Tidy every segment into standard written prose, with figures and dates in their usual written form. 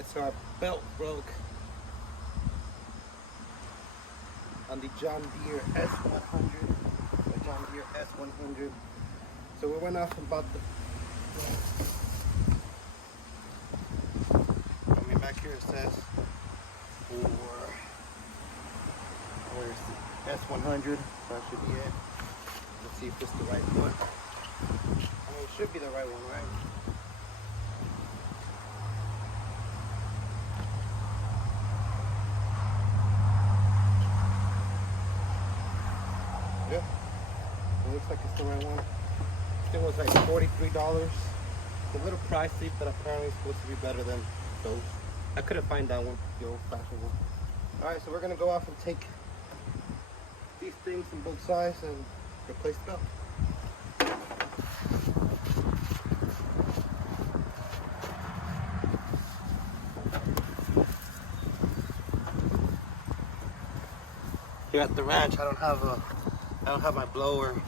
Alright, so our belt broke on the John Deere S100. The John Deere S100. So we went off about the... I mean, back here it says where's the S100? That should be it. Let's see if it's the right one. I mean, it should be the right one, right? Yeah, it looks like it's the right one. It was like $43. It's a little pricey, but apparently it's supposed to be better than those. I couldn't find that one, the old-fashioned one. Alright, so we're gonna go off and take these things from both sides and replace the belt. Here at the ranch, I don't have my blower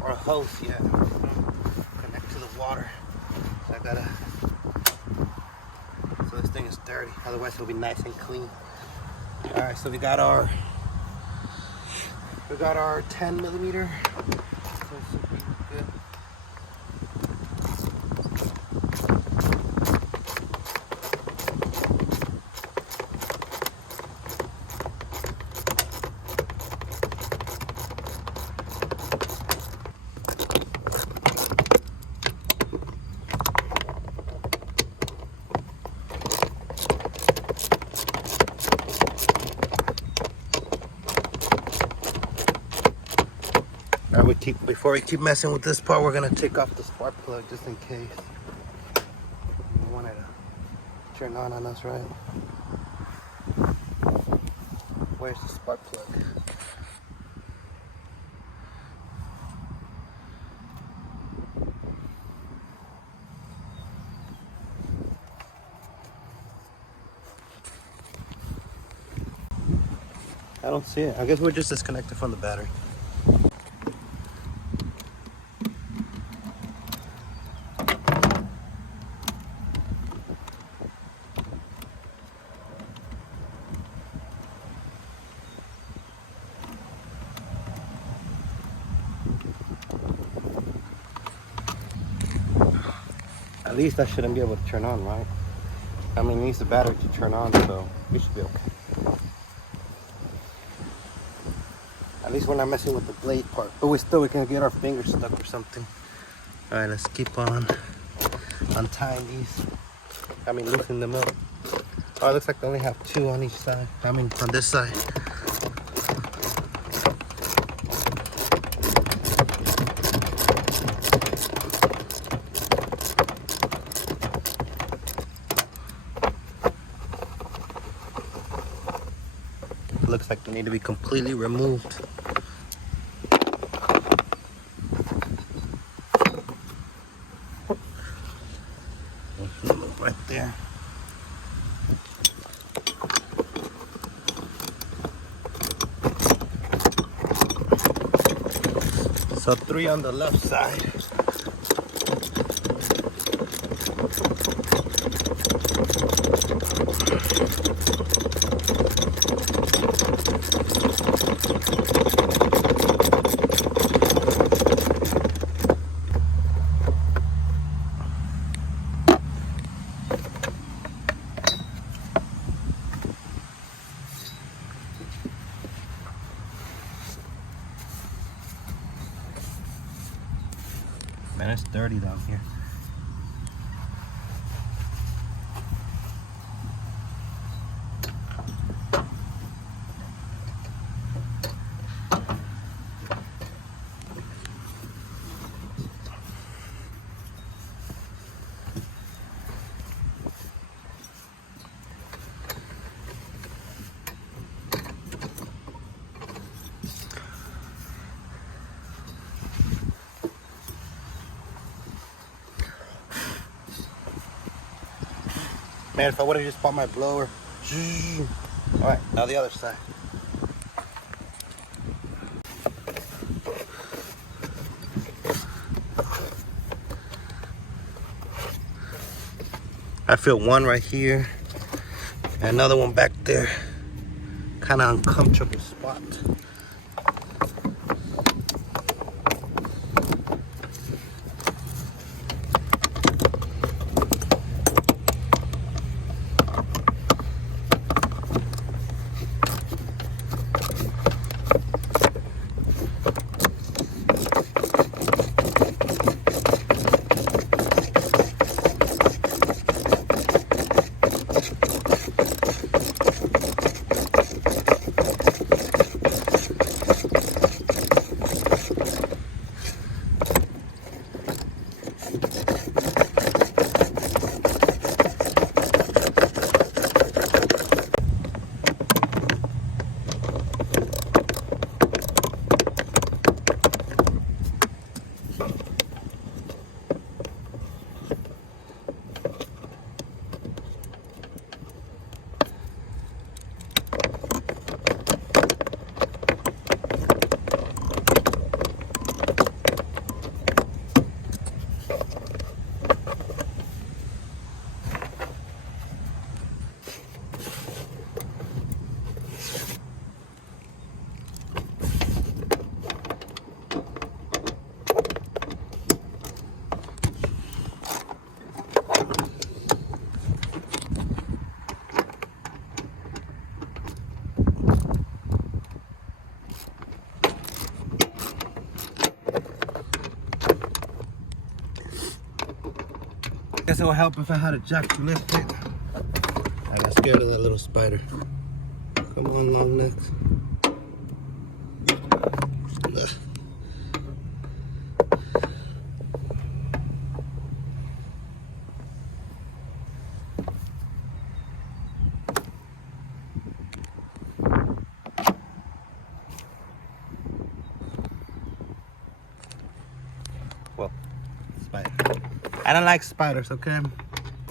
or a hose yet. Connect to the water. So I gotta. So this thing is dirty. Otherwise, it'll be nice and clean. All right, so we got our 10 millimeter. So it should be good. Before we keep messing with this part, we're gonna take off the spark plug just in case. We want it to turn on us, right? Where's the spark plug? I don't see it. I guess we're just disconnected from the battery. At least that shouldn't be able to turn on, right? I mean, it needs the battery to turn on, so we should be okay. At least we're not messing with the blade part, but we can get our fingers stuck or something. All right, let's keep on untying these. I mean, loosening them up. Oh, it looks like they only have two on each side. I mean, on this side. Looks like they need to be completely removed. Right there. So 3 on the left side. Man, it's dirty down here. Man, if I would have just bought my blower. All right, now the other side. I feel one right here, and another one back there. Kind of uncomfortable spot. Guess it would help if I had a jack to lift it. I got scared of that little spider. Come on, long necks. Ugh. Well, spider. I don't like spiders, okay?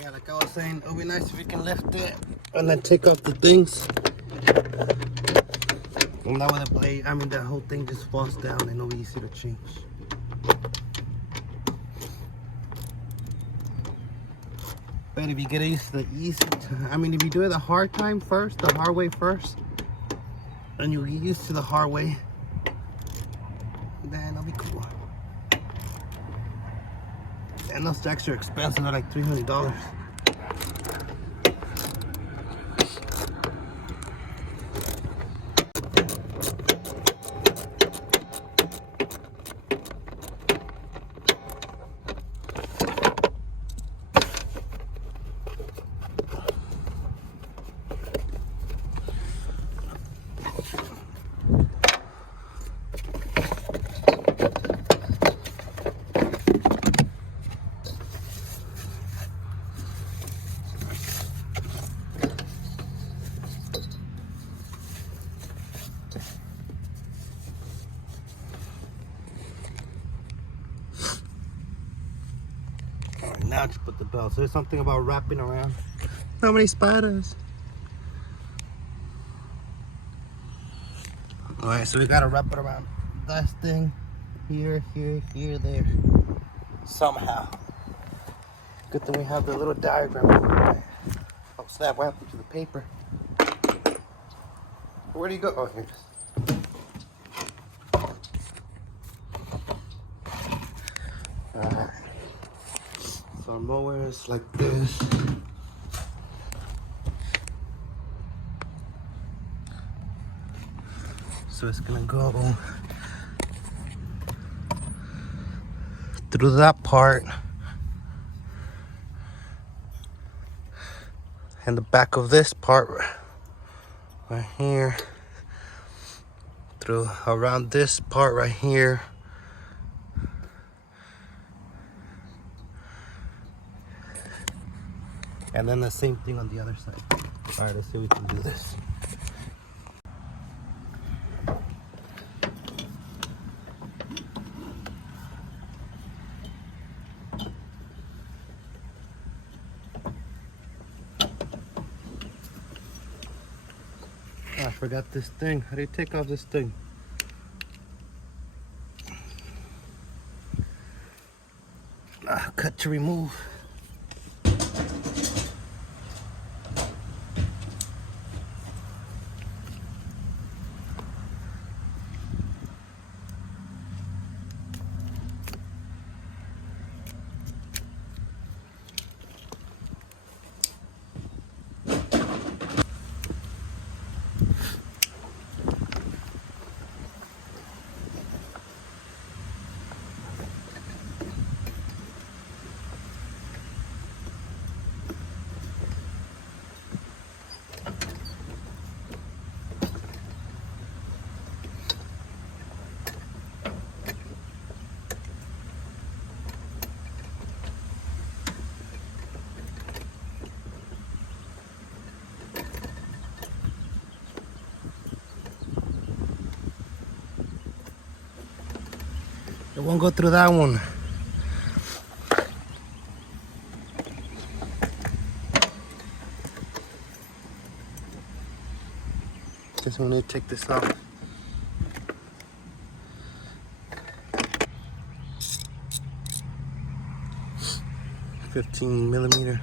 Yeah, like I was saying, it would be nice if we can lift it and then take off the things. And that way the blade, I mean the whole thing just falls down and it'll be easy to change. But if you get used to the easy time, I mean if you do it the hard time first, the hard way first, and you get used to the hard way, then it'll be cool. And those jacks are expensive, they're like $300. Now just put the belt. So there's something about wrapping around. How many spiders? Alright, so we gotta wrap it around this thing. Here, here, here, there. Somehow. Good thing we have the little diagram. Oh snap, what happened to the paper? Where do you go? Oh, here it is. Alright. So our mower is like this. So it's gonna go through that part and the back of this part right here, through around this part right here, and then the same thing on the other side. All right, let's see if we can do this. I forgot this thing. How do you take off this thing? Cut to remove. won't go through that one. Guess we need to take this off. 15mm.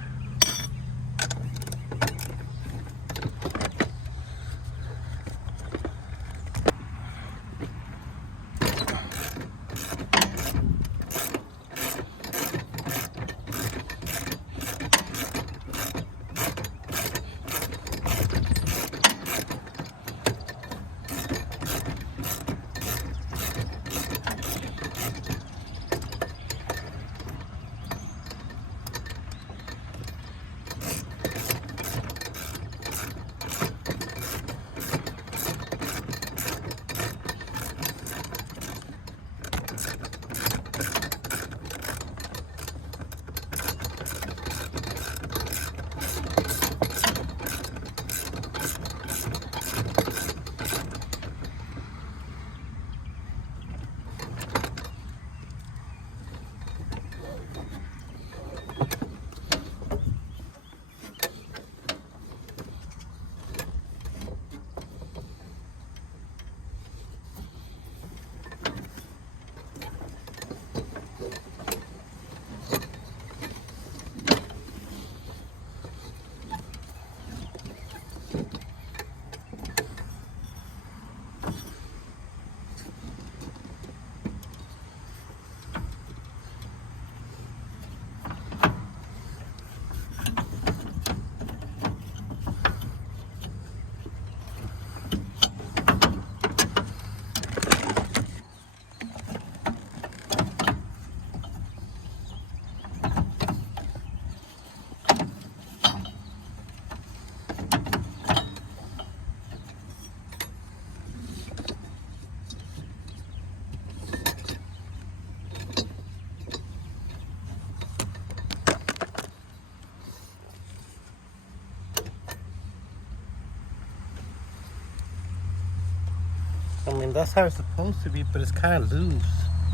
I mean, that's how it's supposed to be, but it's kind of loose.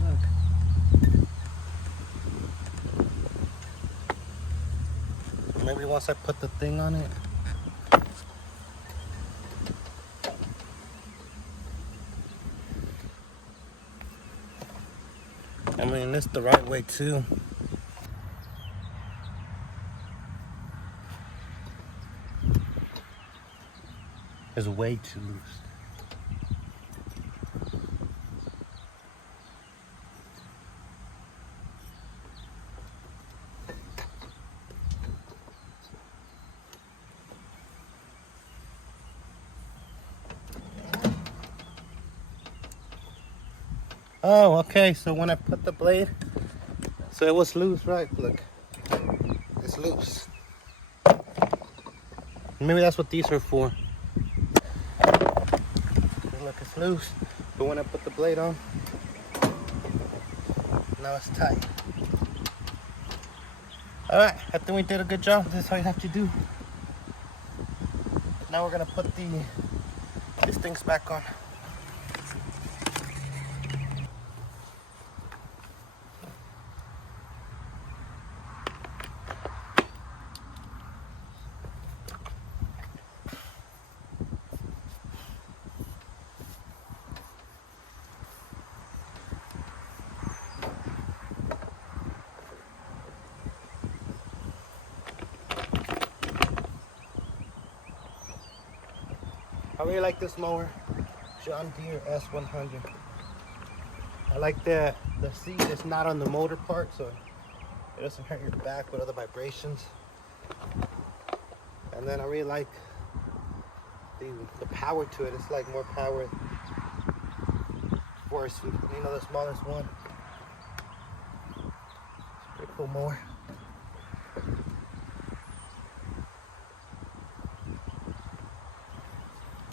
Look. Maybe once I put the thing on it. I mean, it's the right way too. It's way too loose. Oh, okay, so when I put the blade, so it was loose, right? Look, it's loose. Maybe that's what these are for. Look, it's loose, but when I put the blade on, now it's tight. All right, I think we did a good job. This is how you have to do. Now we're gonna put these things back on. I really like this mower, John Deere S100. I like the seat is not on the motor part, so it doesn't hurt your back with other vibrations. And then I really like the power to it. It's like more power for the smallest one. It's a pretty cool mower.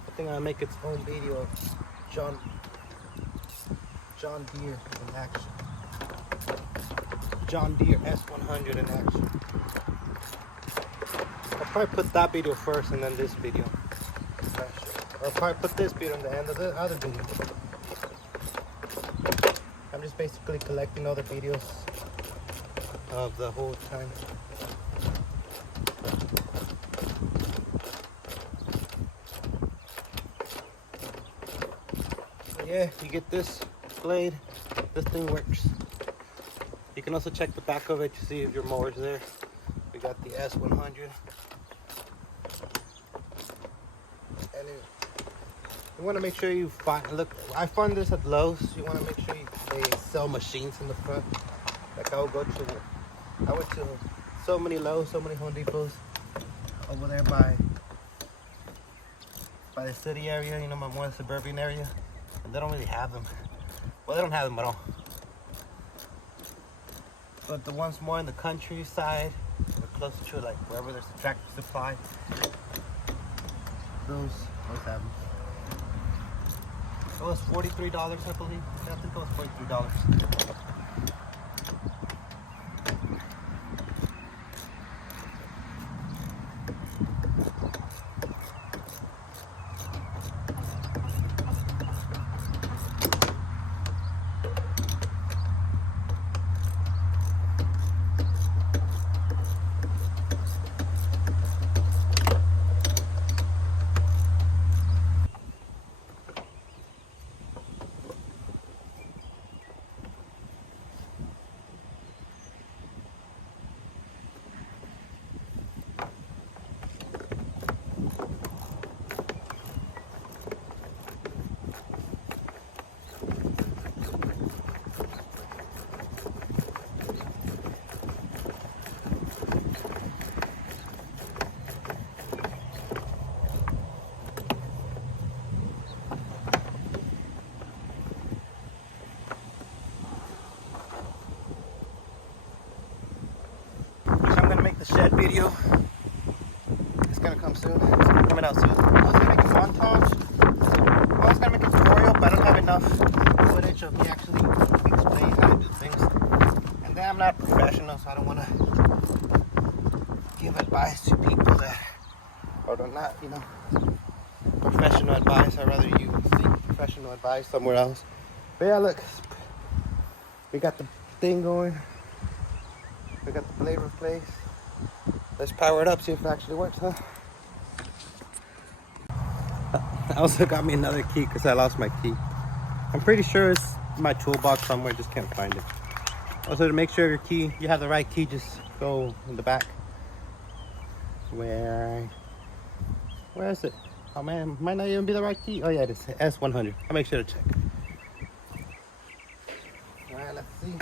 I think I'll make its own video of John Deere in action. John Deere S100 in action. I'll probably put that video first and then this video. I'll probably put this video in the end of the other video. I'm just basically collecting all the videos of the whole time. Yeah, you get this blade, this thing works. You can also check the back of it to see if your mower's there. We got the S100. And you want to make sure you find, look, I found this at Lowe's. You want to make sure they sell machines in the front. Like I went to so many Lowe's, so many Home Depots over there by the city area, you know, my more suburban area. And they don't really have them. Well, they don't have them at all. But the ones more in the countryside, or closer to like wherever there's a tractor supply, those have them. It was $43, I believe. Yeah, I think it was $43. Shed video. It's gonna come soon. It's coming out soon. I was gonna make a montage. I was gonna make a tutorial, but I don't have enough footage of me actually explaining how to do things. And then I'm not professional, so I don't wanna give advice to people that are not, you know, professional advice. I'd rather you seek professional advice somewhere else. But yeah, look, we got the thing going. We got the blade replaced. Let's power it up, see if it actually works, huh? I also got me another key because I lost my key. I'm pretty sure it's in my toolbox somewhere, just can't find it. Also, to make sure you have the right key, just go in the back. Where is it? Oh man, might not even be the right key. Oh yeah, it is S100. I'll make sure to check. All right, let's see.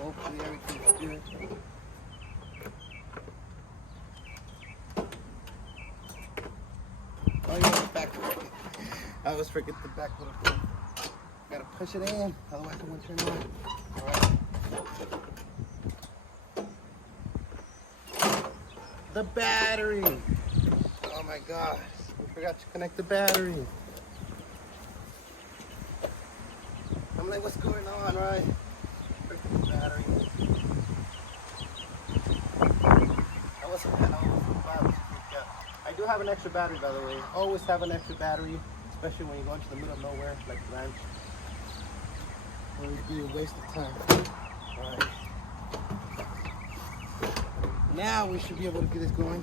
Hopefully everything's good. Oh yeah, the back. I always forget the back little thing. Gotta push it in, otherwise it won't turn on. Alright. The battery. Oh my gosh, we forgot to connect the battery. I'm like, what's going on, right? Battery. I do have an extra battery, by the way. Always have an extra battery, especially when you go into the middle of nowhere, like ranch. It would be a waste of time. Alright. Now we should be able to get this going.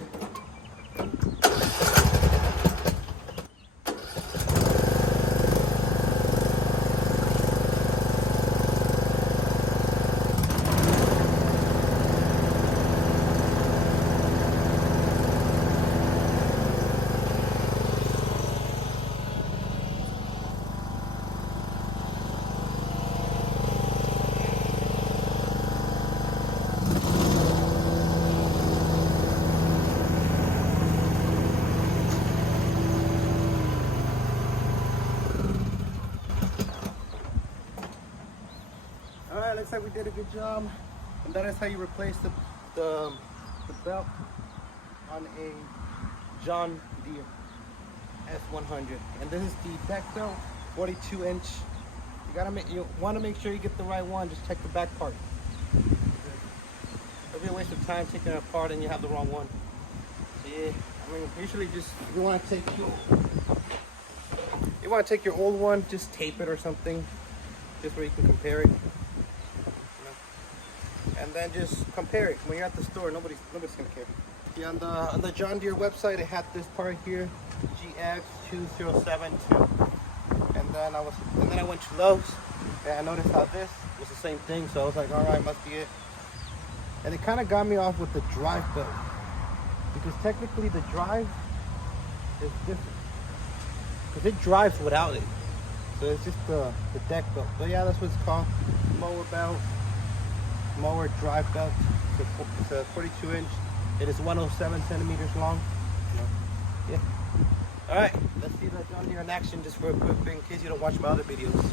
Alright, looks like we did a good job. And that is how you replace the belt on a John Deere S100. And this is the deck belt, 42-inch. You want to make sure you get the right one. Just check the back part. It'll be a waste of time taking it apart and you have the wrong one. So yeah, I mean, usually just you want to take You want to take your old one, just tape it or something, just where you can compare it. And then just compare it. When you're at the store, nobody's gonna care. Yeah, on the John Deere website, it had this part here, GX2072. And then I went to Lowe's, and I noticed how this was the same thing. So I was like, all right, must be it. And it kind of got me off with the drive belt, because technically the drive is different, because it drives without it. So it's just the deck belt. But yeah, that's what it's called, mower belt, mower drive belt. It's a 42 inch. It is 107 centimeters long. Yeah. All right, let's see the John Deere in action just for a quick thing, in case you don't watch my other videos.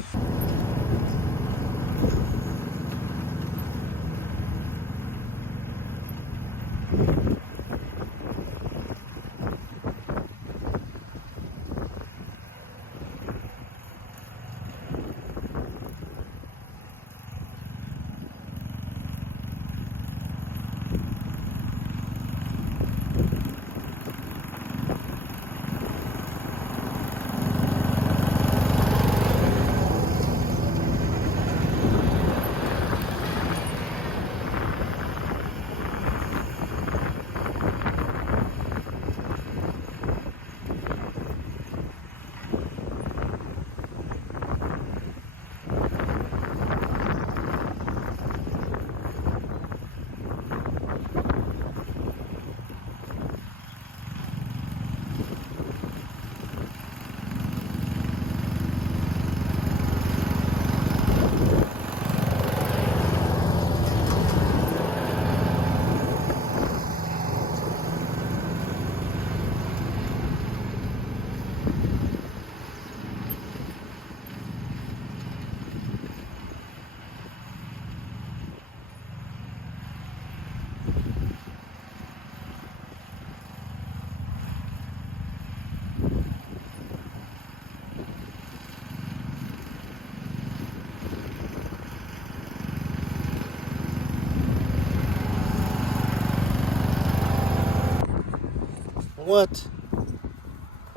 What?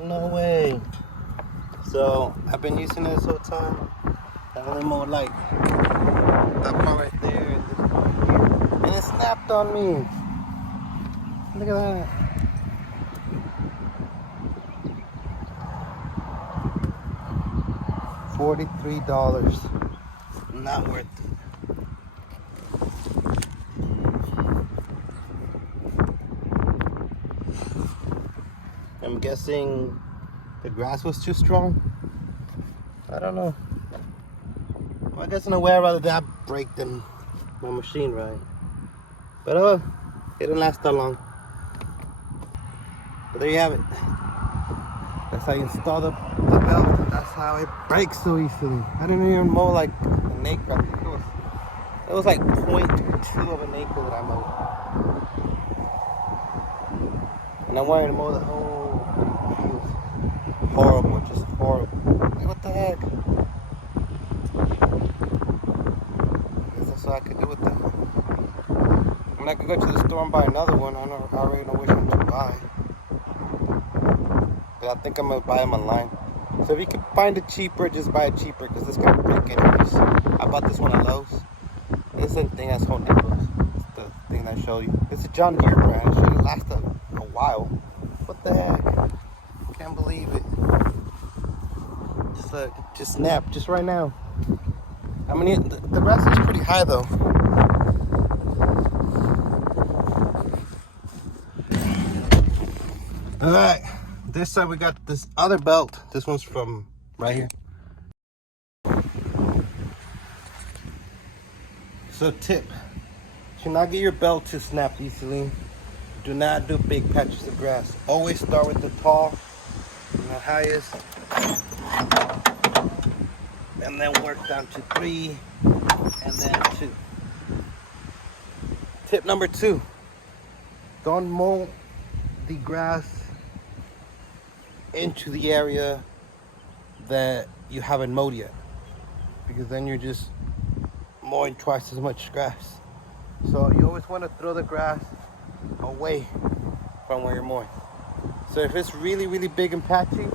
No way. So I've been using it this whole time. I only mowed like that part right there and this part here, and it snapped on me. Look at that. $43. Not worth it. I'm guessing the grass was too strong. I don't know. Well, I guess in a way I'd rather that break than my machine, right? But it didn't last that long. But there you have it. That's how you install the belt. That's how it breaks so easily. I didn't even mow like an acre. I think it was like 0.2 of an acre that I mowed. And I wanted to mow the whole field. Horrible, just horrible. Like, what the heck? I guess that's all I could do with that. I mean, I could go to the store and buy another one. I already know which one to buy. But I think I'm gonna buy them online. So if you can find it cheaper, just buy it cheaper, because it's gonna break anyways. I bought this one at Lowe's. It's the thing that's Home Depot. It's the thing that I showed you. It's a John Deere brand. It should last a while. What the heck? Can't believe it. Just look, just snapped, just right now. I mean, the rest is pretty high though. All right, this side we got this other belt. This one's from right here. So tip, do not get your belt to snap easily. Do not do big patches of grass. Always start with the tall and the highest, and then work down to 3 and then 2. Tip number 2, don't mow the grass into the area that you haven't mowed yet, because then you're just mowing twice as much grass. So you always want to throw the grass away from where you're mowing. So if it's really, really big and patchy,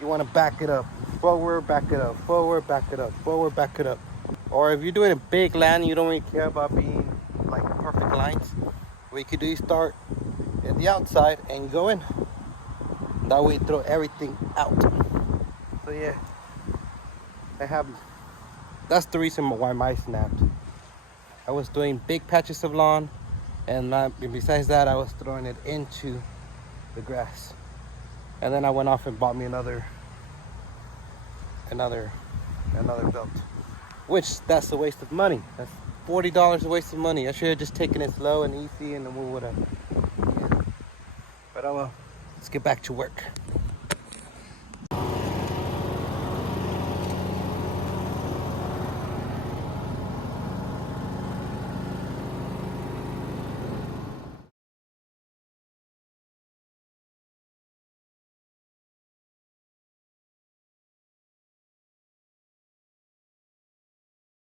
you want to back it up. Forward, back it up. Forward, back it up. Forward, back it up. Or if you're doing a big land, you don't really care about being like perfect lines. What you could do is start at the outside and go in. That way you throw everything out. So yeah, that's the reason why mine snapped. I was doing big patches of lawn, and besides that, I was throwing it into the grass. And then I went off and bought me another belt, which that's a waste of money. That's $40 a waste of money. I should have just taken it slow and easy, and then we would have. Yeah. But oh well. Let's get back to work.